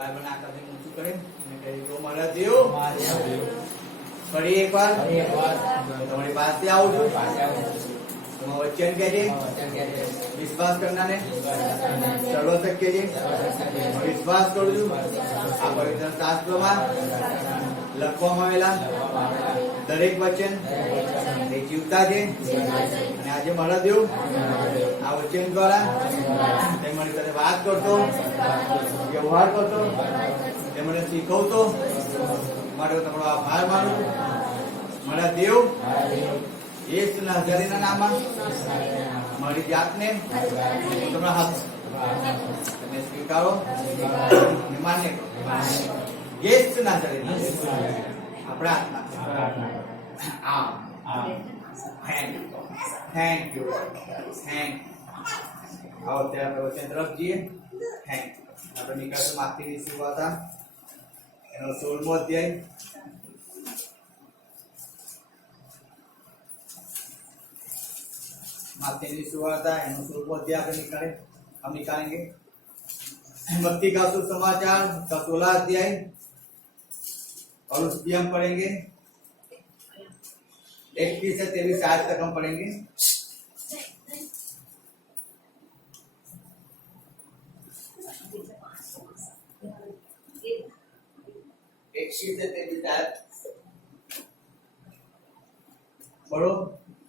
Bible आकाशे ઊંચું કરે અને કહે તો મારા દેવ ફરી એકવાર તમારી પાસે આવું છું તમારું વચન કહેજે વિશ્વાસ કરનારને સર્વશક્ય છે વિશ્વાસ કરું છું આ પવિત્ર શાસ્ત્રમાં લખવામાં આવેલા દરેક વચન એ જીવતા છે અને આજે મારા દેવ આ વચન દ્વારા તે મારી સાથે વાત કરતો વ્યવહાર કરતો તે મને શીખવતો માટે તમારો આભાર માનું મારા દેવ યેસુ નાઝરેના નામમાં મારી જાતને તમારા હાથ તમે સ્વીકારો અને માન્ય કરો યેસુ નાઝરેના આ પ્રાર્થના થેન્ક યુ આવો ત્યારે આપણે વચન તરફ જઈએ થેન્ક યુ આપણે નીકળતો માથીની સુવાર્તા એનો 16મો અધ્યાય मातेनी सुवार्ता एनो 16मो अध्याय हम निकालेंगे मत्ती का सुसमाचार का 16 अध्याय और उस भी हम पढ़ेंगे 21 से 23 आयत तक हम पढ़ेंगे। 21 से 23 आयत पढ़ो।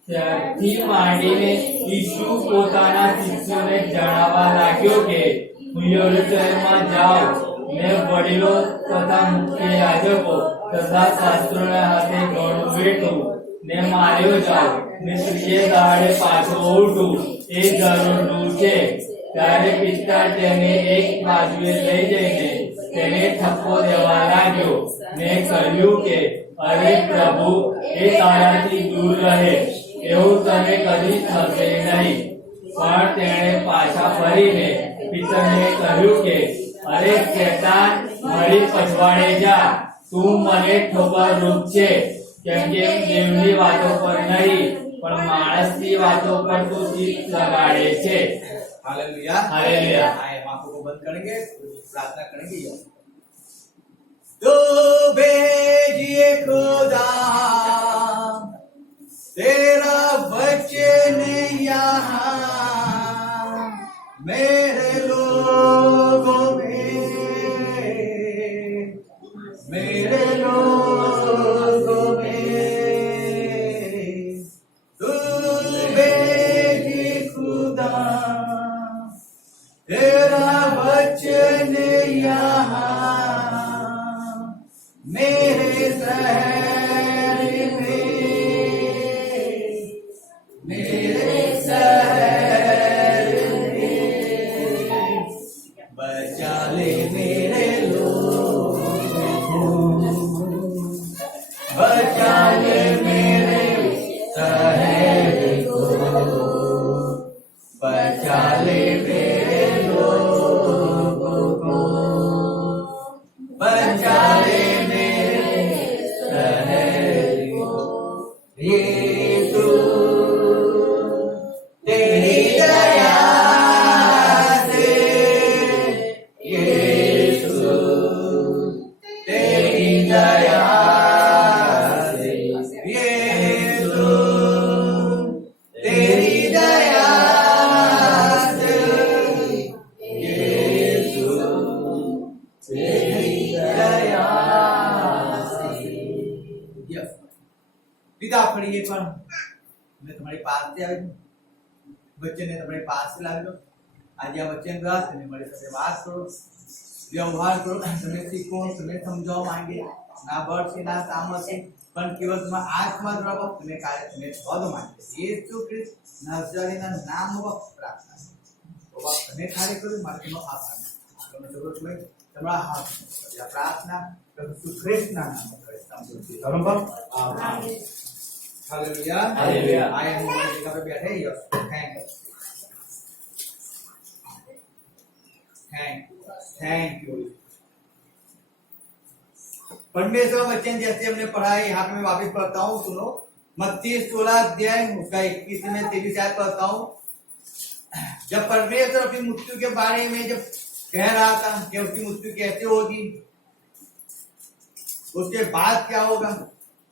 ત્યારથી માંડીને ઈસુ પોતાના શિષ્યોને જણાવવા લાગ્યો કે હું યરૂશલેમમાં જાઉં ને વડીલો તથા મુખ્ય યાજકો તથા શાસ્ત્રોના હાથે ઘણું વેઠું ને માર્યો જાઉં ને ત્રીજે દાડે પાછો ઉઠું એ જરૂરનું છે। ત્યારે પિતા તેને એક બાજુએ લઈ જઈને તેને ઠપકો દેવા લાગ્યો ને કહ્યું કે અરે પ્રભુ એ તારાથી દૂર રહે એવું તને કદી થશે નહીં। પણ તેણે પાછા ફરીને પિતાને કહ્યું કે અરે શેતાન મારી પછવાડે જા તું મને ઠોકર રૂપ છે કેમ કે દેવની વાતો પર નહીં પણ માણસની વાતો પર તું ચિત્ત લગાડે છે। Hallelujah hallelujah. आए हम आंखों को बंद करेंगे प्रार्थना करेंगे। तो भेजिए खुदा तेरा वचन यहाँ मेरे लोगों में तू भेजिए खुदा तेरा वचन यहाँ मेरे शहर में बचा ले मेरे लोगों बचा ले मेरे शहर को बचा ले मेरे लोगों को बचा ले मेरे शहर को यीशु तेरी दया से यीशु तेरी दया से यीशु तेरी दया से यीशु तेरी दया से पिता फड़ी एक बार मैं तुम्हारे पास से आया बच्चे ने तुम्हारे पास से ला लो आज આ વચન દ્વારા તમે મારી સાથે વાત કરો વ્યવહાર કરો તમે શીખો તમે સમજાવવા માંગે ના બળથી ના સામર્થ્ય પણ કેવળ તમારા આત્મા દ્વારા તમે કાર્ય તમે પદ માંગે યેસુ ખ્રિસ્ત નાઝરેના નામમાં પ્રાર્થના તો બાપ તમે કાર્ય કરો માટે નો આભાર તમે જરૂર હોય તમારા હાથ આ પ્રાર્થના પ્રભુ ખ્રિસ્તના નામમાં કરે સમજો બરાબર આમેન हालेलुया हालेलुया। आए हम हमारी जगह पे बैठे ही थैंक यू परमेश्वर वचन जैसे हमने पढ़ा है यहाँ पे मैं वापस पढ़ता हूँ सुनो मत्ती 16 अध्याय उसका 21 में 23 आयत पढ़ता हूँ। जब परमेश्वर अपनी मृत्यु के बारे में जब कह रहा था कि उसकी मृत्यु कैसे होगी, उसके बाद क्या होगा।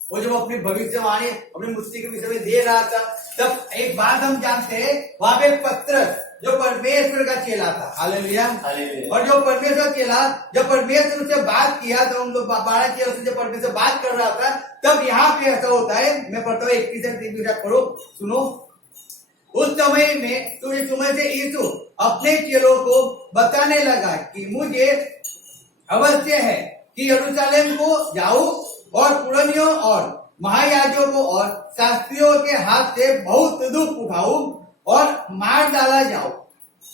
वो जब अपनी भविष्यवाणी अपनी मृत्यु के विषय में दे रहा था, तब एक बात हम जानते हैं, वहां पे पत्रस जो परमेश्वर का चेला था, हालेलुया, और जो परमेश्वर चेला, जब परमेश्वर से बात किया तो उन 12 चेलों से जब परमेश्वर बात कर रहा था, तब यहाँ पे ऐसा होता है। मैं पढ़ता हूँ 21 से 23 पढ़ो, सुनो। उस समय में तो इस समय से यीशु अपने चेलों को बताने लगा कि मुझे अवश्य है कि यरूशलेम को जाऊं और पुरनियों और महायाजकों और शास्त्रियों के हाथ से बहुत दुख उठाऊं और मार डाला जाऊं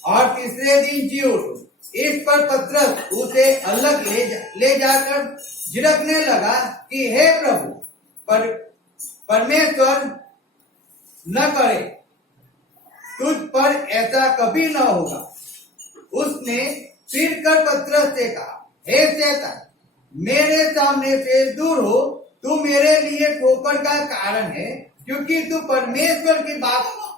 और तीसरे दिन जी उठूं। इस पर पतरस उसे अलग ले जाकर झिड़कने लगा कि हे प्रभु, परमेश्वर न करे, तुझ पर ऐसा कभी न होगा। उसने फिर कर पतरस से कहा, हे शैतान, मेरे सामने से दूर हो, तू मेरे लिए ठोकर का कारण है, क्योंकि तू परमेश्वर की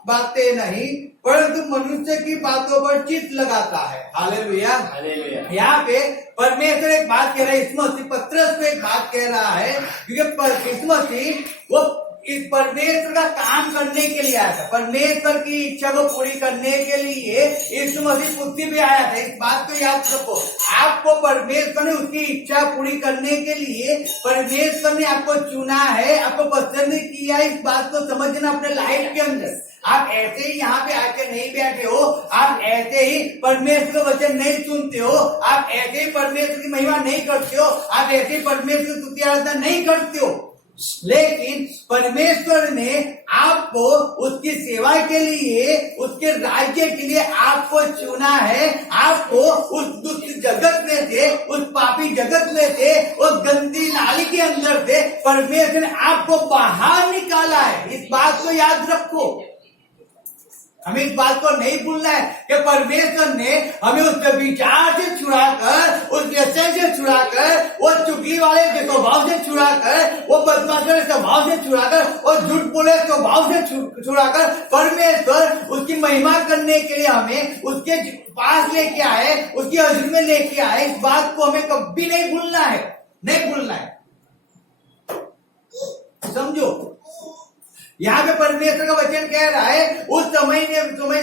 बातें नहीं परंतु मनुष्य की बातों पर चित्त लगाता है। Hallelujah, hallelujah. यहाँ पे परमेश्वर एक बात कह रहा है, यीशु मसीह पतरस को एक बात कह रहा है, क्योंकि यीशु मसीह वो इस परमेश्वर का काम करने के लिए आया था, परमेश्वर की इच्छा को पूरी करने के लिए यीशु मसीह पृथ्वी पे आया था। इस बात को याद रखो, आपको परमेश्वर ने उसकी इच्छा पूरी करने के लिए परमेश्वर ने आपको चुना है, आपको पसंद किया है। इस बात को समझना अपने लाइफ के अंदर। आप ऐसे ही यहाँ पे आके नहीं बैठे हो, आप ऐसे ही परमेश्वर का वचन नहीं सुनते हो, आप ऐसे ही परमेश्वर की महिमा नहीं करते हो, आप ऐसे ही परमेश्वर की स्तुति आराधना नहीं करते हो, लेकिन परमेश्वर ने आपको उसकी सेवा के लिए, उसके राज्य के लिए आपको चुना है। आपको उस दुष्ट जगत में से, उस पापी जगत में से, उस गंदी नाली के अंदर से परमेश्वर ने आपको बाहर निकाला है। इस बात को याद रखो, हमें इस बात को नहीं भूलना है कि परमेश्वर ने हमें उस विचार से छुड़ाकर, उस व्यसन से छुड़ाकर, वो चुगली वाले स्वभाव से छुड़ाकर, वो बदमाश वाले स्वभाव से छुड़ाकर, और झूठ बोले स्वभाव से छुड़ाकर परमेश्वर उसकी महिमा करने के लिए हमें उसके पास लेके आए, उसकी हजूर में लेके आए। इस बात को हमें कभी नहीं भूलना है, नहीं भूलना है, समझो। यहाँ पे परमेश्वर का वचन कह रहा है, उस समय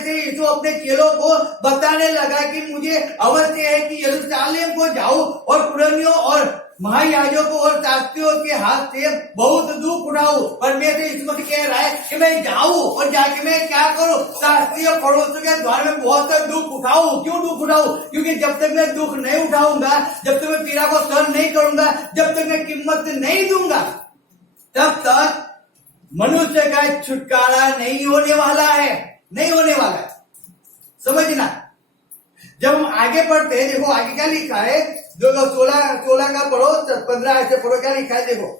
से यीशु अपने चेलों को बताने लगा कि मुझे अवश्य है कि यरूशलेम को जाऊं और पुरनियों और महायाजकों और शास्त्रियों के हाथ से बहुत दुख उठाऊं। परमेश्वर यीशु मसीह कह रहा है कि मैं जाऊं और जाके मैं क्या करूं, शास्त्री और पड़ोसियों के द्वार में बहुत सा दुख उठाऊं। क्यों दुख उठाऊं? क्योंकि जब तक मैं दुख नहीं उठाऊंगा, जब तक मैं पीड़ा को सहन नहीं करूंगा, जब तक मैं कीमत नहीं दूंगा, तब तक मनुष्य का छुटकारा नहीं होने वाला है, नहीं होने वाला है, समझना। जब हम आगे पढ़ते हैं, देखो आगे क्या लिखा है, जो 16 का पढ़ो, 15 ऐसे पढ़ो, क्या लिखा है देखो।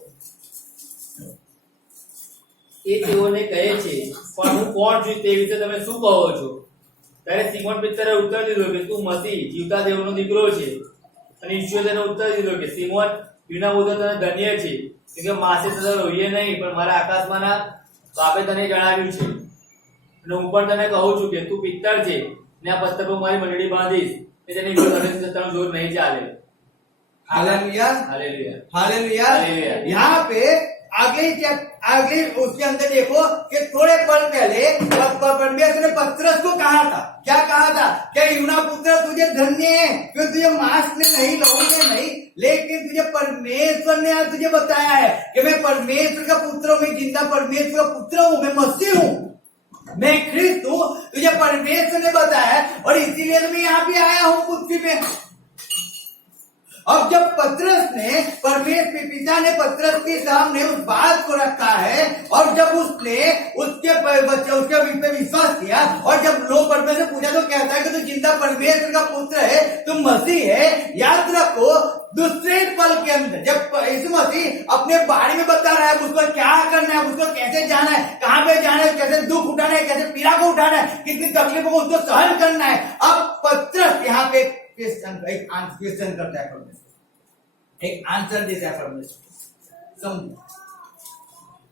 એ તેઓને કહે છે, પણ હું કોણ છું તે વિશે તમે શું કહો છો? ત્યારે સિમોન પિત્તરે ઉત્તર દીધો કે તું મસીહ, જીવતા દેવનો દીકરો છે. અને ઈશ્વરે તેને ઉત્તર દીધો કે સિમોન, પીણા બોધો તને ધન્ય છે, કે માસે તને રોઈએ નહીં, પણ મારા આકાશમાંના બાપે તને જણાવ્યું છે. અને હું પણ તને કહું છું કે તું પિત્તર છે, ને આ પથ્થર પર મારી મંડળી બાંધીશ, કે તેની વિરુદ્ધ સત્તાનો જોર નહીં ચાલે. Hallelujah, hallelujah, hallelujah. हालेलुया। यहाँ पे आगे उसके अंदर देखो कि थोड़े पल पहले परमेश्वर ने पतरस को कहा था, क्या कहा था, क्या यूना पुत्र तुझे धन्य है, क्योंकि तुझे मांस ने नहीं, लहू ने नहीं, लेकिन तुझे परमेश्वर ने आज तुझे बताया है कि मैं परमेश्वर का पुत्र हूं, मैं जिंदा परमेश्वर का पुत्र हूं, मैं मसीह हूं, मैं ख्रिस्त हूं। तुझे परमेश्वर ने बताया और इसीलिए मैं यहाँ पे आया हूं पृथ्वी पे। अब जब पतरस ने, परमेश्वर पिता ने पतरस के सामने उस बात को रखा है, और जब उसने उसके विषय विश्वास किया, और जब लोग परमेश्वर पूछा तो कहता है कि तू जिंदा परमेश्वर का पुत्र है, तुम मसीह है। याद रखो, दूसरे पल के अंदर जब यीशु मसीह अपने बारे में बता रहा है, उसको क्या करना है, उसको कैसे जाना है, कहां पे जाना है, कैसे दुख उठाना है, कैसे पीड़ा को उठाना है, कितनी तकलीफों को उसको सहन करना है। अब पतरस यहाँ पे क्वेश्चन करता है परमेश्वर, एक आंसर देता है परमेश्वर, समझो।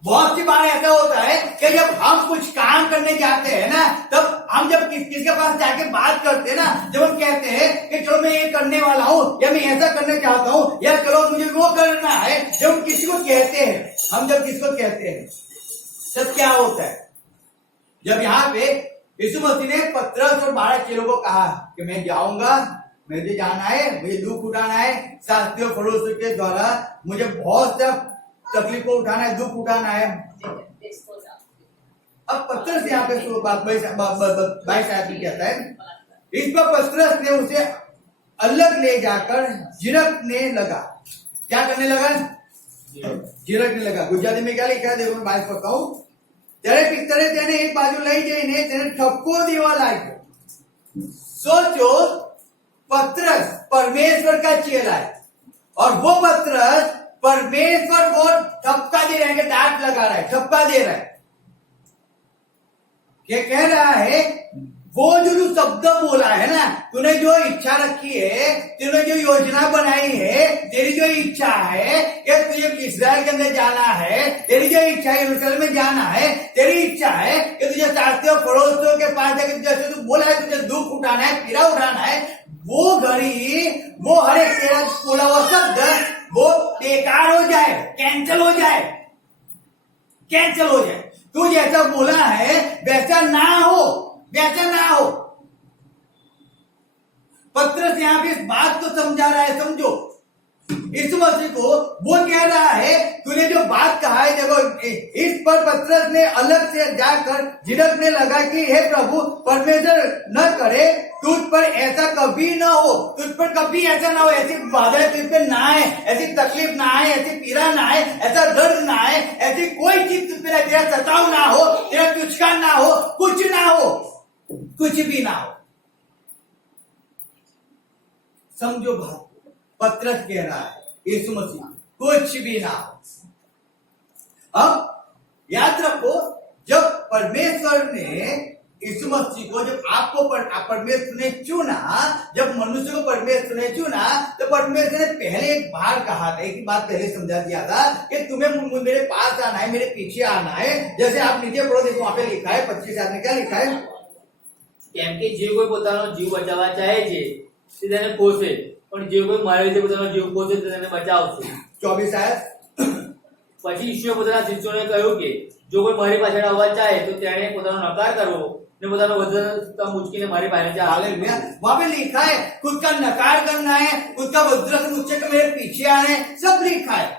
बहुत सी बार ऐसा होता है कि जब हम कुछ काम करने जाते हैं ना, तब हम जब किसके पास जाके बात करते हैं ना, जब हम कहते हैं कि चलो मैं ये करने वाला हूँ या मैं ऐसा करना चाहता हूँ या चलो मुझे वो करना है, जब हम किसी को कहते हैं, हम जब किसको कहते हैं तब क्या होता है? जब यहाँ पे यीशु मसीह ने पतरस और 12 चेलों को कहा कि मैं जाऊंगा, मुझे जाना है, मुझे दुख उठाना है, शास्त्रियों फरीसियों के द्वारा मुझे बहुत सा तकलीफ को उठाना है, दुख उठाना है। अब पतरस यहाँ पे 22 आयत में कहता है, इस पर पतरस ने उसे अलग ले जाकर झिड़कने लगा। क्या करने लगा? झिड़कने लगा। गुजराती में क्या लिखा है देखो, मैं 22 पढ़ता हूं। ત્યારે પિત્તરે તેને એક બાજુ લઈ જઈને તેને ઠપકો દેવા लाग्यो। सोचो, पतरस परमेश्वर का चेला है और वो पतरस परमेश्वर को ठपका दे रहा है, डांट लगा रहा है, ठपका दे रहा है। क्या कह रहा है? वो जो तू शब्द बोला है ना, तूने जो इच्छा रखी है, तूने जो योजना बनाई है, तेरी जो इच्छा है कि तुझे इस्राएल के अंदर जाना है, तेरी जो इच्छा है यरूशलेम में जाना है, तेरी इच्छा है कि तुझे शास्त्रियों पड़ोसियों के पास जाकर जैसे तू बोला है तुझे दुख उठाना है, पीड़ा उठाना है, वो घड़ी, वो हर एक तेरा बोला हुआ शब्द वो बेकार हो जाए, कैंसिल हो जाए, कैंसिल हो जाए। तू जैसा बोला है वैसा ना हो, वैसा ना हो। पतरस यहाँ पे इस बात को समझा रहा है, समझो यीशु मसीह को वो कह रहा है तूने जो बात कहा है, देखो इस पर पतरस ने अलग से जाकर झिड़कने लगा कि हे प्रभु, परमेश्वर न करे तुझ पर ऐसा कभी ना हो, तुझ पर कभी ऐसा ना हो, ऐसी बाधा तुझ पर ना आए, ऐसी तकलीफ ना आए, ऐसी पीड़ा ना आए, ऐसा दर्द ना आए, ऐसी कोई चीज तुझ पर तेरा सताव ना हो, तेरा तुझका ना हो, कुछ ना हो, कुछ भी ना हो। समझो बात, पतरस कह रहा है यीशु मसीह कुछ भी ना हो। अब याद रखो, जब परमेश्वर ने यीशु मसीह को, जब आपको परमेश्वर ने चुना, जब मनुष्य को परमेश्वर ने चुना, तो परमेश्वर ने पहले एक बार कहा था, एक बात पहले समझा दिया था कि तुम्हें मेरे पास आना है, मेरे पीछे आना है। जैसे आप नीचे पढ़ो, देखो वहां पे लिखा है 25 में क्या लिखा है? કેમ કે જે કોઈ પોતાનો જીવ બચાવવા ચાહે છે તે તેને ખોશે, પણ જે કોઈ મારી રીતે પોતાનો જીવ ખોશે તે તેને બચાવશે। 24 आयत। પછી ઈશ્વરે પોતાના શિષ્યોને કહ્યું કે જો કોઈ મારી પાછળ આવવા ચાહે તો તેણે પોતાનો નકાર કરવો ને પોતાનો વજન ઉચકીને મારી પાસે ચાલે। हालेलुया। वहां पे लिखा है खुद का नकार करना है, खुद का वज्र उच्च के मेरे पीछे आना है, सब लिखा है।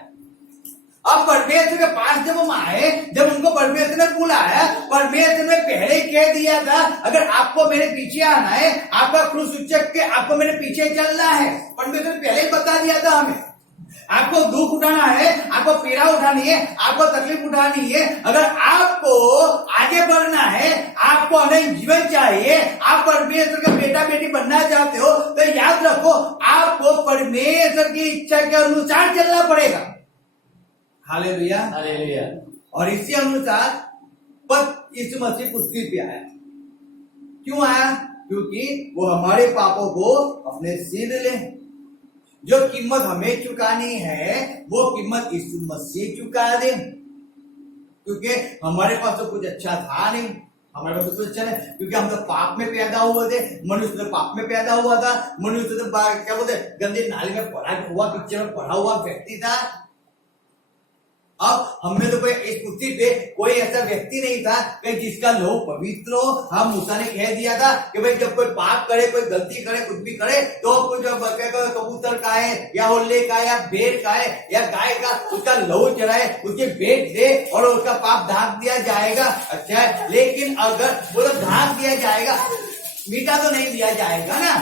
अब परमेश्वर के पास जब हम आए, जब उनको परमेश्वर ने बुलाया, परमेश्वर ने पहले कह दिया था अगर आपको मेरे पीछे आना है, आपका क्रूस उचक के आपको मेरे पीछे चलना है। परमेश्वर ने पहले ही बता दिया था हमें, आपको दुख उठाना है, आपको पीड़ा उठानी है, आपको तकलीफ उठानी है। अगर आपको आगे बढ़ना है, आपको अनंत जीवन चाहिए, आप परमेश्वर का बेटा बेटी बनना चाहते हो, तो याद रखो आपको परमेश्वर की इच्छा के अनुसार चलना पड़ेगा। Hallelujah, hallelujah. और इसी अनुसार यीशु मसीह पृथ्वी पे आया। क्यों आया? क्योंकि वो हमारे पापों को अपने सिर ले, जो कीमत हमें चुकानी है वो कीमत यीशु मसीह चुका दे। क्योंकि हमारे पास तो कुछ अच्छा था नहीं, हमारे पास तो कुछ अच्छा नहीं, क्योंकि हम तो पाप में पैदा हुए थे, मनुष्य तो पाप में पैदा हुआ था, मनुष्य तो क्या बोलते गंदे नाली में पड़ा हुआ, पिक्चर में पड़ा हुआ व्यक्ति था। अब हमें तो कोई इस पृथ्वी पे कोई ऐसा व्यक्ति नहीं था कि जिसका लोह पवित्र हो। हम मूसा ने कह दिया था कि भाई जब कोई पाप करे, कोई गलती करे, कुछ भी करे, तो कुछ कबूतर का है या होले का या भेड़ का है या गाय का, उसका लोह चढ़ाए, उसके भेंट दे और उसका पाप ढांक दिया जाएगा। अच्छा है, लेकिन अगर वो तो ढांक दिया जाएगा, मीठा तो नहीं दिया जाएगा ना,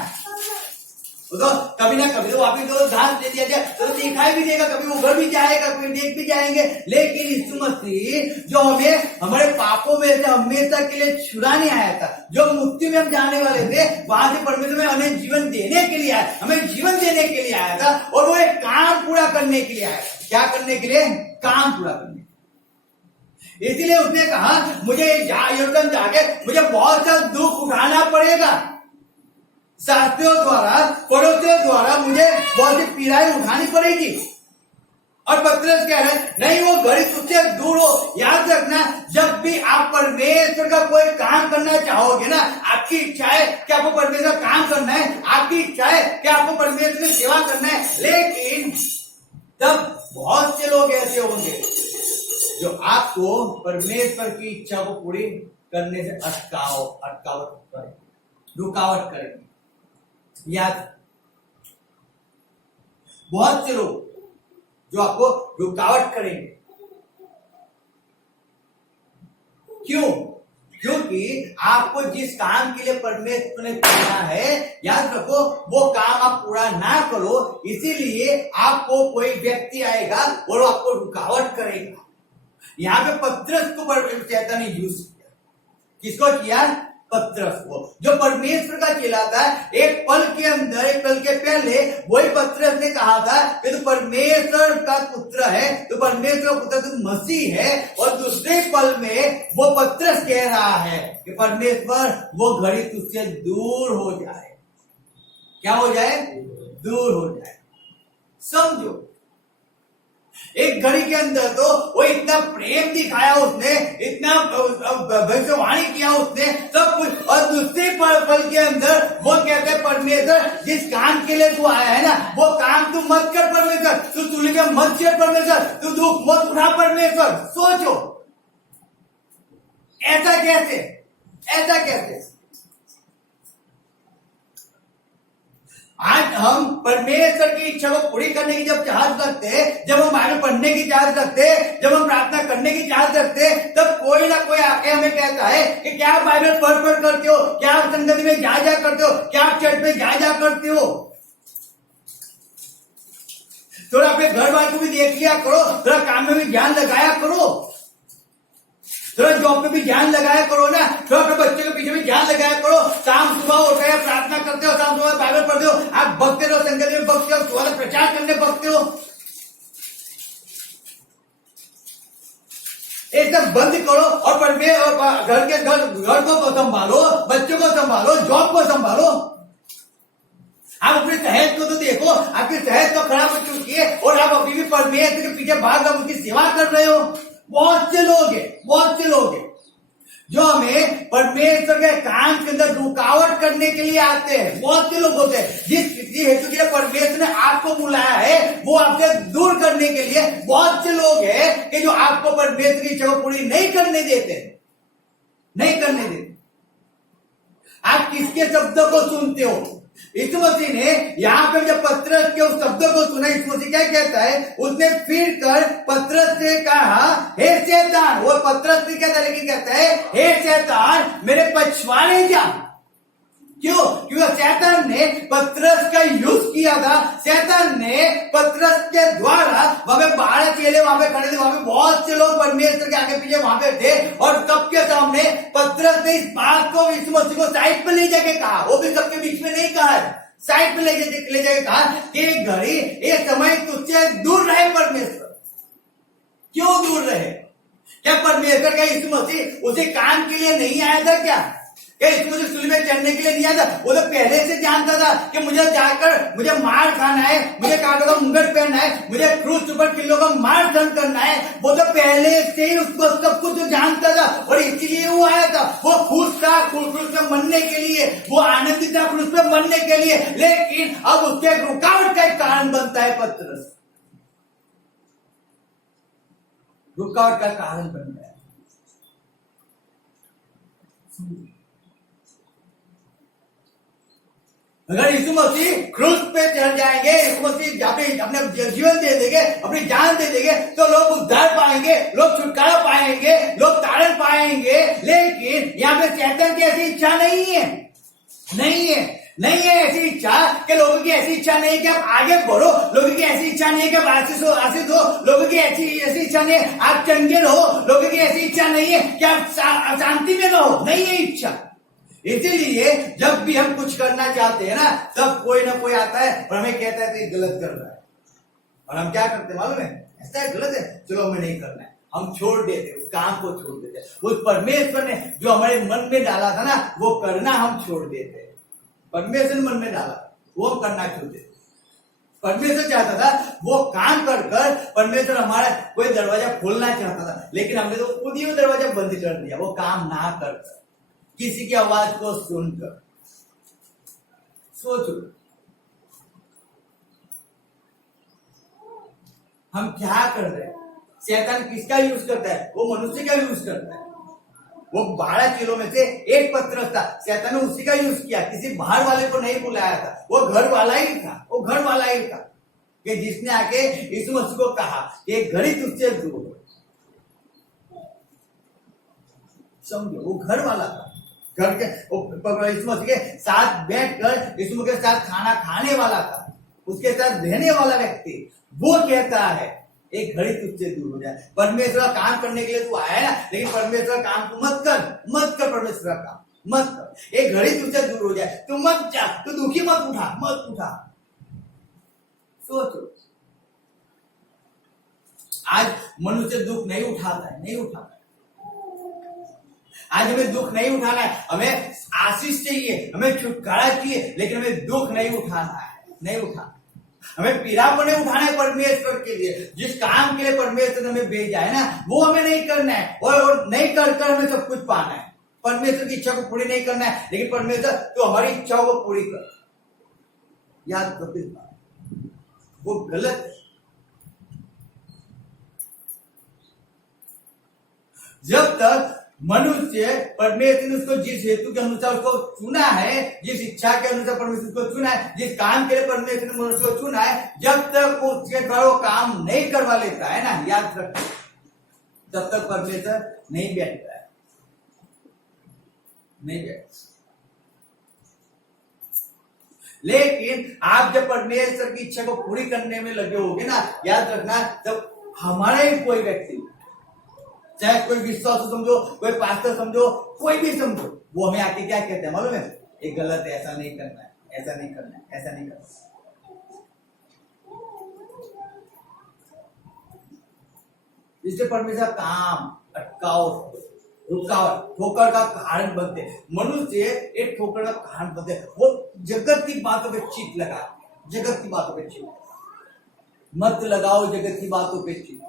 तो कभी ना कभी तो वापिस तो घास दे दिया जाए तो दिखाई भी देगा, कभी उभर भी जाएगा, कभी देख भी जाएंगे। लेकिन यीशु मसीह जो हमें हमारे पापों में से हमेशा के लिए छुड़ाने आया था, जो मुक्ति में हम जाने वाले थे, वहां से परमेश्वर में हमें जीवन देने के लिए आया, हमें जीवन देने के लिए आया था। और वो एक काम पूरा करने के लिए आया। क्या करने के लिए? काम पूरा करने। इसीलिए उसने कहा मुझे यरूशलेम जाके मुझे बहुत सा दुख उठाना पड़ेगा, शास्त्रियों द्वारा, पड़ोसियों द्वारा मुझे बहुत सी पीड़ाएं उठानी पड़ेगी। और पतरस कह रहे हैं नहीं, वो घड़ी तुझसे दूर हो। याद रखना, जब भी आप परमेश्वर का कोई काम करना चाहोगे ना, आपकी इच्छा है कि आपको परमेश्वर का काम करना है, आपकी इच्छा है कि आपको परमेश्वर की सेवा करना है, लेकिन तब बहुत से लोग ऐसे होंगे जो आपको परमेश्वर की इच्छा को पूरी करने से रुकावट करेंगे। याद, बहुत से लोग जो आपको रुकावट करेंगे। क्यों? क्योंकि आपको जिस काम के लिए परमेश्वर ने चुना है, याद रखो, वो काम आप पूरा ना करो, इसीलिए आपको कोई व्यक्ति आएगा और आपको रुकावट करेगा। यहाँ पे पतरस को शैतान ने यूज किया। किसको किया? पतरस को, जो परमेश्वर का चेला था। एक पल के अंदर, एक पल के पहले वही पतरस ने कहा था कि तू परमेश्वर का पुत्र है, तू परमेश्वर का पुत्र, तू मसीह है। और दूसरे पल में वो पतरस कह रहा है कि परमेश्वर, वो घड़ी तुझसे दूर हो जाए। क्या हो जाए? दूर हो जाए। समझो, एक घड़ी के अंदर तो वो इतना प्रेम दिखाया उसने, इतना भविष्यवाणी किया उसने, सब कुछ, और दूसरे पल के अंदर वो कहते हैं परमेश्वर, जिस काम के लिए तू आया है ना, वो काम तू मत कर परमेश्वर, तू चूल्हे के मत छेड़ परमेश्वर, तू दुख मत उठा परमेश्वर। सोचो, ऐसा कैसे? ऐसा कैसे? आज हम परमेश्वर की इच्छा को पूरी करने की जब चाहत रखते हैं, जब हम बाइबल पढ़ने की चाहत रखते हैं, जब हम प्रार्थना करने की चाहत रखते हैं, तब कोई ना कोई आके हमें कहता है कि क्या आप बाइबल पढ़ करते हो, क्या आप संगति में जा करते हो, क्या आप चर्च में जा करते हो। थोड़ा अपने घर वाले को भी देख लिया करो, थोड़ा काम में भी ध्यान लगाया करो, थोड़ा जॉब पे भी ध्यान लगाया करो ना, थोड़ा अपने बच्चे के पीछे भी ध्यान लगाया करो। शाम सुबह उठ के प्रार्थना करते हो, शाम सुबह बाइबल पढ़ते हो, आप भक्ते रहो, संगति में भक्ते हो, सुबह प्रचार करने भक्ते हो। ये सब बंद करो और घर को संभालो, बच्चों को संभालो, जॉब को संभालो। आप अपनी सेहत को तो देखो, आपकी सेहत तो खराब हो चुकी है और आप अभी भी परमेश्वर के पीछे भाग कर उसकी सेवा कर रहे हो। बहुत से लोग हैं जो हमें परमेश्वर के काम के अंदर रुकावट करने के लिए आते हैं। बहुत से लोग होते हैं जिस हेतु के लिए परमेश्वर ने आपको बुलाया है, वो आपसे दूर करने के लिए। बहुत से लोग हैं कि जो आपको परमेश्वर की इच्छा को पूरी नहीं करने देते। आप किसके शब्दों को सुनते हो? यीशु मसीह ने यहाँ पे जब पतरस के उस शब्दों को सुना, यीशु मसीह क्या कहता है? उसने फिर कर पतरस से कहा, हे शैतान। वो पतरस नहीं कहता, लेकिन कहता है, हे शैतान, मेरे पछवाड़े जा। क्यों? क्योंकि शैतान ने पतरस का यूज किया था। शैतान ने पतरस के द्वारा, वहां पे 12 चेले वहां पे खड़े थे, वहां पे बहुत से लोग परमेश्वर के आगे पीछे वहां पे थे, और सबके सामने पतरस ने इस बात को यीशु मसीह को साइड पे ले जाके कहा। वो भी सबके बीच में नहीं कहा, साइड पे ले जाके कहा कि घड़ी, ये समय तुझसे दूर रहे परमेश्वर। क्यों दूर रहे? क्या परमेश्वर का यीशु मसीह उसे काम के लिए नहीं आया था क्या? मुझे सूली में चढ़ने के लिए नहीं आता? वो तो पहले से जानता था कि मुझे जाकर मुझे मार खाना है, मुझे कांटों का मुंगट पहनना है, मुझे क्रूस ऊपर किलो का मार सहन करना है। वो तो पहले से ही उसको सब कुछ जानता था, और इसीलिए वो आया था। वो खुश था क्रूस पे मरने के लिए, वो आनंदित था क्रूस पे मरने के लिए, लेकिन अब उसके रुकावट का एक कारण बनता है पतरस। रुकावट का कारण बनता है। अगर यीशु मसीह क्रूस पे चढ़ जाएंगे, यीशु मसीह अपने जीवन दे देंगे, अपनी जान दे देंगे, तो लोग उद्धार पाएंगे, लोग छुटकारा पाएंगे, लोग तारण पाएंगे। लेकिन यहाँ पे शैतान की ऐसी इच्छा नहीं है ऐसी इच्छा कि लोगों की ऐसी इच्छा नहीं कि आप आगे बढ़ो, लोगों की ऐसी इच्छा नहीं कि आप आशीष हो, लोगों की ऐसी इच्छा नहीं है आप चंगे रहो, लोगों की ऐसी इच्छा नहीं है कि आप शांति में रहो। नहीं है इच्छा। इसीलिए जब भी हम कुछ करना चाहते हैं ना, तब कोई ना कोई आता है और हमें कहता है तो ये गलत कर रहा है, और हम क्या करते हैं मालूम है? ऐसा है, गलत है, चलो हमें नहीं करना है, हम छोड़ देते, उस काम को छोड़ देते। उस परमेश्वर ने जो हमारे मन में डाला था ना, वो करना हम छोड़ देते। परमेश्वर ने मन में डाला, वो करना छोड़ देते। परमेश्वर चाहता था वो काम कर कर परमेश्वर हमारा कोई दरवाजा खोलना चाहता था, लेकिन हमने तो खुद ही वो दरवाजा बंद कर दिया, वो काम ना कर किसी की आवाज को सुनकर। सोचो हम क्या कर रहे हैं। शैतान किसका यूज करता है? वो मनुष्य का यूज करता है। वो 12 किलो में से एक पत्र था, शैतान ने उसी का यूज किया, किसी बाहर वाले को नहीं बुलाया था, वो घर वाला ही था, वो घर वाला ही था कि जिसने आके यीशु मसीह को कहा कि एक घड़ी तुझसे दूर हो। समझो वो घर वाला था, घर के यीशु मसीह के साथ बैठकर यीशु मसीह के साथ खाना खाने वाला था, उसके साथ रहने वाला व्यक्ति। वो कहता है एक घड़ी तुझसे दूर हो जाए। परमेश्वर का काम करने के लिए तू आया ना, लेकिन परमेश्वर का काम तू मत कर परमेश्वर का काम मत कर। एक घड़ी तुझसे दूर हो जाए, तू मत जा, तू दुखी मत उठा। सोचो आज मनुष्य दुख नहीं उठाता है। आज हमें दुख नहीं उठाना है, हमें आशीष चाहिए, हमें छुटकारा चाहिए, लेकिन हमें दुख नहीं उठाना है, नहीं उठाना। हमें पीड़ापन नहीं उठाना है परमेश्वर के लिए। जिस काम के लिए परमेश्वर ने हमें भेजा है ना, वो हमें नहीं करना है, और नहीं कर हमें सब कुछ पाना है। परमेश्वर की इच्छा को पूरी नहीं करना है, लेकिन परमेश्वर तो हमारी इच्छाओं को पूरी कर। याद रखो इस बात, वो गलत है। जब तक मनुष्य परमेश्वर ने उसको जिस हेतु के अनुसार उसको चुना है, जिस इच्छा के अनुसार परमेश्वर को चुना है, जिस काम के लिए परमेश्वर ने मनुष्य को चुना है, जब तक वो उसके द्वारा वो काम नहीं करवा लेता है ना, याद रखना, तब तक परमेश्वर नहीं बैठता है, नहीं बैठता। लेकिन आप जब परमेश्वर की इच्छा को पूरी करने में लगे होगे ना, याद रखना, तब हमारा ही कोई व्यक्ति, चाहे कोई विश्वास समझो, कोई पास्टर समझो, कोई भी समझो, वो हमें आके क्या कहते हैं मालूम है? ये गलत है, ऐसा नहीं करना है, ऐसा नहीं करना है, ऐसा नहीं करना है। इससे परमेश्वर काम रुकावट ठोकर का कारण बनते। मनुष्य एक ठोकर का कारण बनते। वो जगत की बातों पे चित लगा, जगत की बातों पे चित मत लगाओ, जगत की बातों पे चित।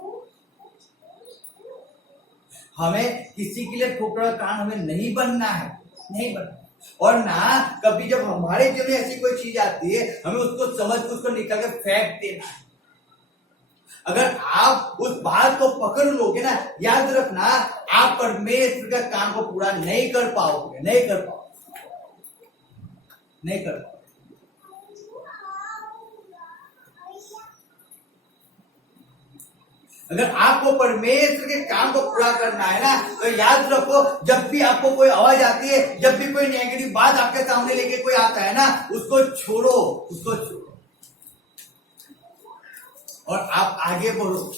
हमें किसी के लिए ठोकर का कारण हमें नहीं बनना है, नहीं बनना। और ना कभी जब हमारे जीवन में ऐसी कोई चीज आती है, हमें उसको समझ के उसको निकाल के फेंक देना है। अगर आप उस बात को पकड़ लोगे ना, याद रखना, आप परमेश्वर का काम को पूरा नहीं कर पाओगे, नहीं कर पाओगे। अगर आपको परमेश्वर के काम को पूरा करना है ना, तो याद रखो, जब भी आपको कोई आवाज आती है, जब भी कोई नेगेटिव बात आपके सामने लेके कोई आता है ना, उसको छोड़ो, और आप आगे बढ़ो।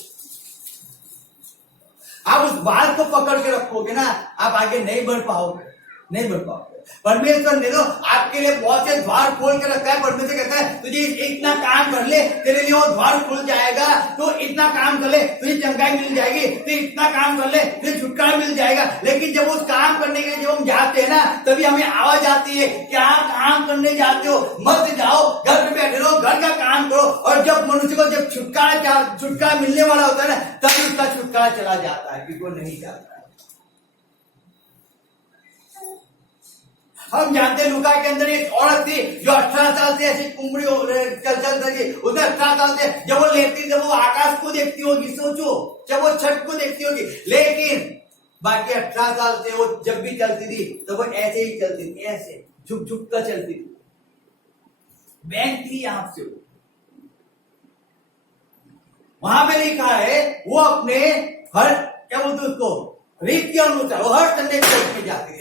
आप उस बात को पकड़ के रखोगे ना, आप आगे नहीं बढ़ पाओगे। परमेश्वर ने तो आपके लिए बहुत से द्वार खोल के रखा है। परमेश्वर कहता है तुझे इतना काम कर ले, तेरे लिए वो द्वार खुल जाएगा। तो इतना काम कर ले, तुझे चंगाई मिल जाएगी। तो इतना काम कर ले, तुझे छुटकारा मिल जाएगा। लेकिन जब उस काम करने के लिए जब हम जाते हैं ना, तभी हमें आवाज आती है, क्या काम करने जाते हो? मत जाओ, घर पे बैठे रहो, घर का काम करो। और जब मनुष्य को जब छुटकारा मिलने वाला होता है ना, तभी उसका छुटकारा चला जाता है, क्योंकि वो नहीं जाता। हम जानते हैं लूका के अंदर एक औरत थी जो 18 साल से ऐसी कुमड़ी चल रही। उसने 18 साल से जब वो लेती, जब वो आकाश को देखती होगी, सोचो, जब वो छठ को देखती होगी। लेकिन बाकी 18 साल से वो जब भी चलती थी तो वो ऐसे ही चलती थी, ऐसे झुक झुक कर चलती थी। बैंक थी यहां से, वहां पे लिखा है वो अपने हर क्या बोलते उसको रीत के अनुसार वो हर संडे चर्च में जाती थी।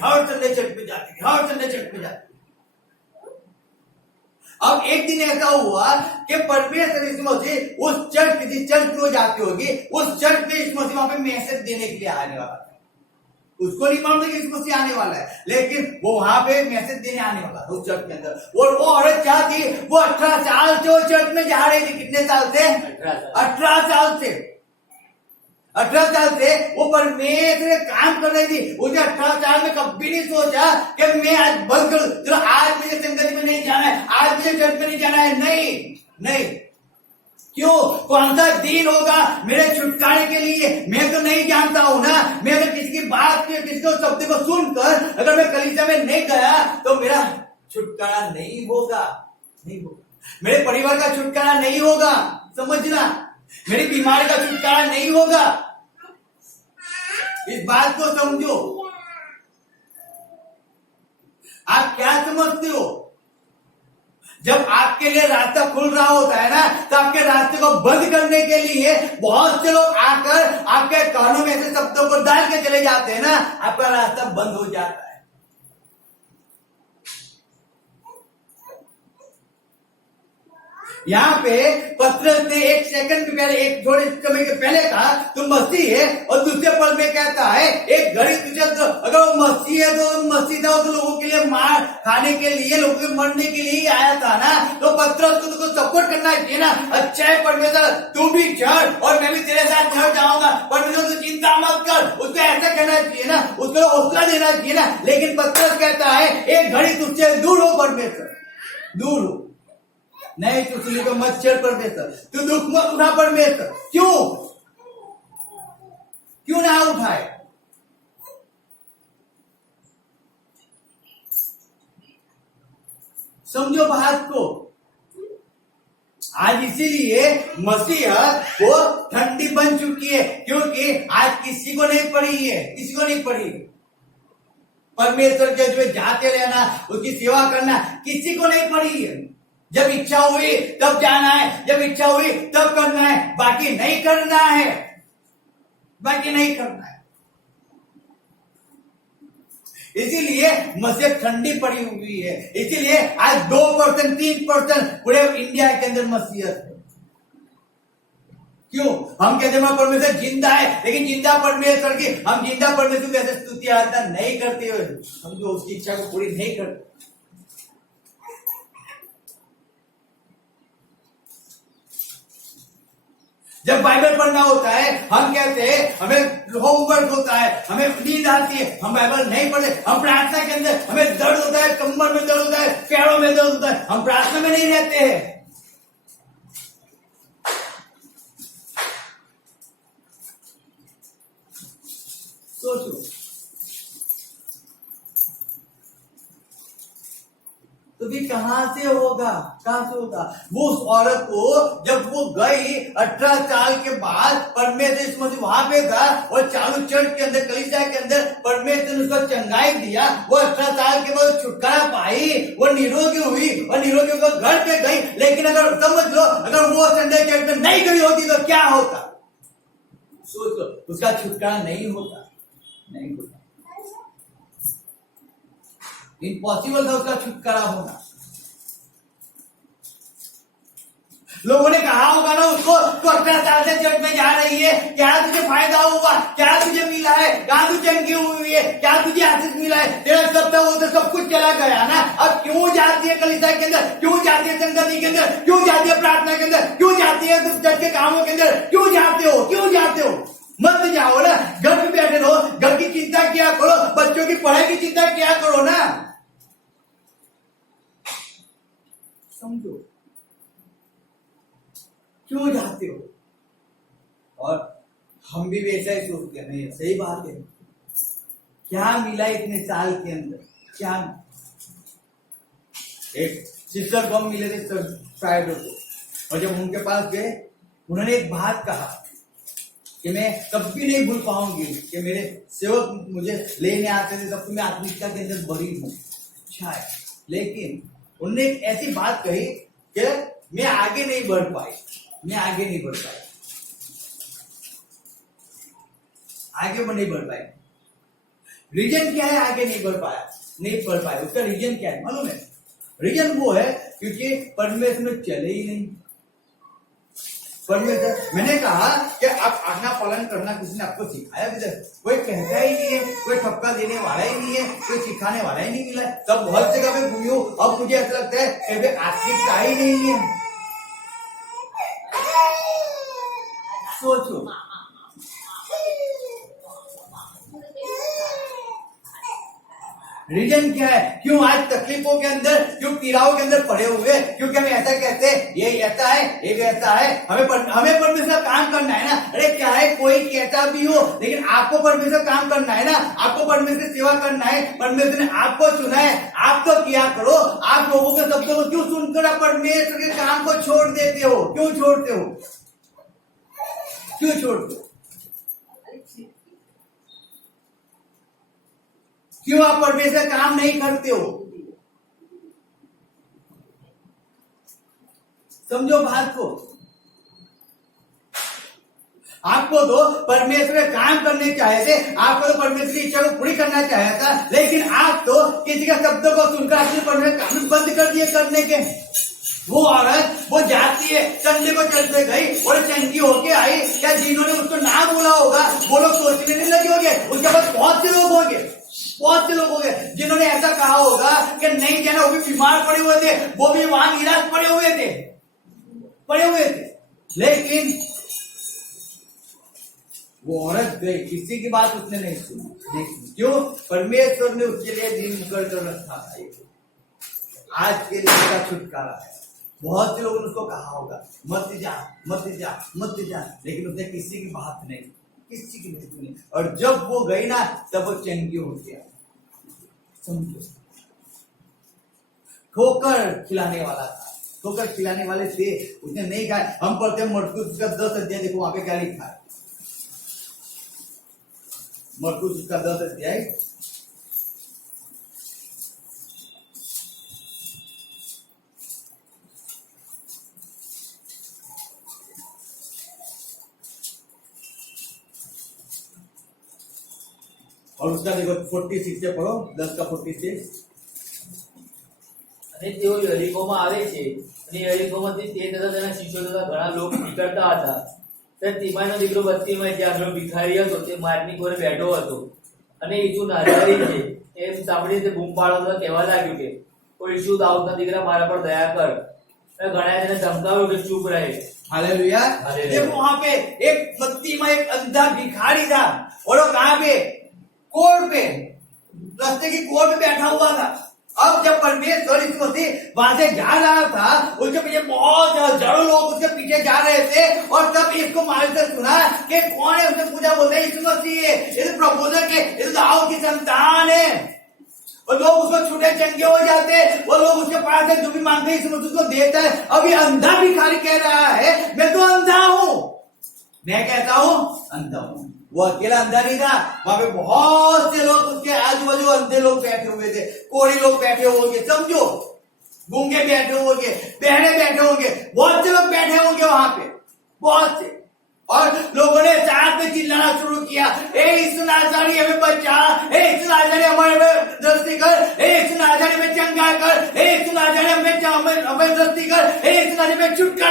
अब एक दिन ऐसा हुआ कि परमेश्वर यीशु मसीह उस चर्च, जिस चर्च में वो जाती होगी, उस चर्च में यीशु मसीह वहां पे मैसेज देने के लिए आने वाला था। उसको नहीं मालूम कि यीशु मसीह आने वाला है, लेकिन वो वहां पे मैसेज देने आने वाला था उस चर्च के अंदर। और वो औरत क्या थी? वो 18 साल से वो चर्च में जा रही थी। कितने साल से? 18 साल से। 18 साल से वो परमेश्वर काम कर रही थी। मुझे 18 साल में कभी नहीं सोचा कि मैं आज बंद करूं, चलो आज मुझे संगति में नहीं जाना है, आज मुझे चर्च में नहीं जाना है। नहीं, क्यों? कौन सा दिन होगा मेरे छुटकारे के लिए? मैं तो नहीं जानता हूं ना। मैं अगर किसी की बात किसी शब्द को सुनकर अगर मैं कलीसिया में नहीं गया तो मेरा छुटकारा नहीं होगा, नहीं होगा। मेरे परिवार का छुटकारा नहीं होगा, समझना। मेरी बीमारी का छुटकारा नहीं होगा। इस बात को समझो। आप क्या समझते हो? जब आपके लिए रास्ता खुल रहा होता है ना, तो आपके रास्ते को बंद करने के लिए बहुत से लोग आकर आपके कानों में ऐसे शब्दों को डाल के चले जाते हैं ना, आपका रास्ता बंद हो जाता है। यहाँ पे पतरस ने एक सेकंड पहले, एक थोड़े समय के पहले कहा तुम मसीह है, और दूसरे पल में कहता है एक घड़ी तुझे तो, अगर वो मसीह है तो मसीह था तो लोगों के लिए मार खाने के लिए, लोगों के मरने के लिए आया था ना। तो पतरस को तुमको सपोर्ट करना चाहिए ना। अच्छा है परमेश्वर, तू भी चढ़ और मैं भी तेरे साथ चढ़ जाऊंगा। परमेश्वर तू चिंता मत कर, उसको ऐसा कहना चाहिए ना, उसको हौसला देना चाहिए ना। लेकिन पतरस कहता है एक घड़ी तुझसे दूर हो परमेश्वर, दूर हो, नहीं तो सूली को मत चढ़ परमेश्वर, तू दुख मत उठा परमेश्वर। क्यों? क्यों ना उठाए? समझो बात को। आज इसीलिए मसीह वो ठंडी बन चुकी है, क्योंकि आज किसी को नहीं पड़ी है, किसी को नहीं पड़ी। परमेश्वर के जो जाते रहना, उसकी सेवा करना किसी को नहीं पड़ी है। जब इच्छा हुई तब जाना है, जब इच्छा हुई तब करना है, बाकी नहीं करना है, बाकी नहीं करना है। इसीलिए मसीह ठंडी पड़ी हुई है। इसीलिए आज 2%, 3% पूरे इंडिया के अंदर मसीह है। क्यों? हम कहते हैं परमेश्वर जिंदा है, लेकिन जिंदा परमेश्वर की, हम जिंदा परमेश्वर की ऐसे स्तुति आराधना नहीं करते हुए हम जो उसकी इच्छा को पूरी नहीं करते। जब बाइबल पढ़ना होता है हम कहते हैं हमें होमवर्क होता है, हमें नींद आती है, हम बाइबल नहीं पढ़ते। हम प्रार्थना के अंदर हमें दर्द होता है, कमर में दर्द होता है, पैरों में दर्द होता है, हम प्रार्थना में नहीं रहते हैं। सोचो, तो भी कहां से होगा, कहां से होगा? वो उस औरत को जब वो गई 18 साल के बाद, परमेश्वर वहां पे था और चालू चर्च के अंदर, कलीसिया के अंदर परमेश्वर ने उसको चंगाई दिया। वो 18 साल के बाद छुटकारा पाई, वो निरोगी हुई और निरोगी होकर घर पे गई। लेकिन अगर समझ लो, अगर वो संडे चर्च में नहीं गई होती तो क्या होता? सोच लो, उसका छुटकारा नहीं होता, नहीं होता। इम्पॉसिबल था उसका छुटकारा होना। लोगों ने कहा होगा ना उसको, तो 18 साल से चर्च में जा रही है, क्या तुझे फायदा हुआ, क्या तुझे मिला है, कहां तू चंगी हुई है, क्या तुझे आशीष मिला है? तेरा सब था, वो तो सब कुछ चला गया ना। अब क्यों जाती है कलीसिया के अंदर, क्यों जाती है संगति के अंदर, क्यों जाती है प्रार्थना के अंदर, क्यों जाती है चर्च के कामों के अंदर? क्यों जाते हो, क्यों जाते हो? मत जाओ ना, घर पे बैठे रहो, घर की चिंता किया करो, बच्चों की पढ़ाई की चिंता किया करो ना। समझो क्यों जाते हो? और हम भी वैसा ही सोचते हैं, नहीं सही बात है, क्या मिला इतने साल के अंदर, क्या? एक सिस्टर को हम मिले थे फ्राइडे को, और जब उनके पास गए उन्होंने एक बात कहा कि मैं कभी नहीं भूल पाऊंगी कि मेरे सेवक मुझे लेने आते थे तब मैं आत्मिकता के अंदर भरी हूं। अच्छा है, लेकिन उन्होंने एक ऐसी बात कही कि मैं आगे नहीं बढ़ पाई, मैं आगे नहीं बढ़ पाई, आगे नहीं बढ़ पाई। रीजन क्या है आगे नहीं बढ़ पाया, नहीं बढ़ पाया? उसका रीजन क्या है मालूम है? रीजन वो है क्योंकि परमेश्वर में चले ही नहीं। परमेश्वर, मैंने कहा कि आप आज्ञा पालन करना किसी ने आपको सिखाया भी? कोई कहता ही नहीं है, कोई ठपका देने वाला ही नहीं है, कोई सिखाने वाला ही नहीं मिला। सब बहुत जगह पे घूमी हूं, अब मुझे ऐसा लगता है कि आत्मिकता ही नहीं है। सोचो, रीजन क्या है? क्यों आज तकलीफों के अंदर, क्यों पीड़ाओं के अंदर पड़े हुए? क्योंकि हम ऐसा कहते हैं ये ऐसा है, एक ऐसा है, हमें परमेश्वर का काम करना है ना। अरे क्या है, कोई कहता भी हो, लेकिन आपको परमेश्वर काम करना है ना, आपको परमेश्वर सेवा करना है। परमेश्वर ने आपको चुना है, आप तो किया करो। आप लोगों के शब्दों को क्यों सुनकर आप परमेश्वर के काम को छोड़ देते हो? क्यों छोड़ते हो? क्यों छोड़ते हो? क्यों आप परमेश्वर काम नहीं करते हो? समझो बात को। आपको तो परमेश्वर काम करने चाहे थे, आपको तो परमेश्वर की इच्छा को पूरी करना चाहा था, लेकिन आप तो किसी का शब्दों को सुनकर अपने परमेश्वर काम बंद कर दिए करने के। वो औरत वो जाती है, संडे को चलते गई और चंगी होके आई। क्या जिन्होंने उसको ना बोला होगा वो लोग सोचने नहीं लगे होंगे? उसके बाद बहुत से लोग होंगे जिन्होंने ऐसा कहा होगा कि नहीं जाना, वो भी बीमार पड़े हुए थे, वो भी वहां निराश पड़े हुए थे, लेकिन वो औरत गई, किसी की बात उसने नहीं सुनी। क्यों? परमेश्वर ने उसके लिए दिन मुकर कर रखा है। आज के लिए उसका छुटकारा है। बहुत से लोगों ने उसको कहा होगा मत जा, लेकिन उसने किसी की बात नहीं सुनी। और जब वो गई ना, तब वो चंगी हो गया। समझो, ठोकर खिलाने वाला था, ठोकर खिलाने वाले थे, उसने नहीं कहा। हम पढ़ते हैं मरकुस का 10 अध्याय, देखो वहां पे क्या लिखा है। मरकुस का 10 अध्याय और उसका देखो 46 से पढ़ो, 10 का 46। અને તેઓ યરીકોમાં આવે છે અને યરીકોમાંથી તે તથા તેના શિષ્યો તથા ઘણા લોકો નીકળતા હતા. ત્યારે તિમાઈનો દીકરો બત્તીમાં જે આગળ ભિખારી હતો તે માર્ગની કોરે બેઠો હતો અને ઈસુ નાઝારી છે એમ સાંભળી તે બૂમ પાડતો કહેવા લાગ્યું કે ઓ ઈસુ દાઉદના દીકરા મારા પર દયા કર. અને ઘણાએ તેને ધમકાવ્યું કે ચૂપ રહે. हालेलुया। देखो वहां पे एक बत्ती में एक अंधा भिखारी था और वो कहां पे? कोर्ट पे, रास्ते की कोर्ट पे बैठा हुआ था। अब जब परमेश्वर यीशु मसीह वहां से जा रहा था, उसके पीछे बहुत हजारों लोग उसके पीछे जा रहे थे और तब इसको मालूम से सुना कि कौन है। उसने पूछा, बोलते यीशु मसीह है, ये तो प्रभुदर के, ये तो दाऊद की संतान है। और लोग उसको छूटे चंगे हो जाते, वो लोग उसके पास है, जो भी मांगते यीशु मसीह उसको देता है। अब ये अंधा भिखारी कह रहा है मैं तो अंधा हूं, मैं कहता हूं अंधा हूं। वो अकेला अंधा नहीं था, वहां पे बहुत से लोग उसके आजू बाजू अंधे लोग बैठे हुए थे, कोढ़ी लोग बैठे होंगे, समझो, गूंगे बैठे होंगे, बहरे बैठे होंगे, बहुत से लोग बैठे होंगे वहां पे, बहुत से। और लोगों ने साथ में चिल्लाना शुरू किया, ए यीशु नाज़री हमें बचा, ए यीशु नाज़री हमारे दृष्टि कर, ए यीशु नाज़री हमें चंगा कर, ए यीशु नाज़री हमें दृष्टि कर, ए यीशु नाज़री हमें छुटकारा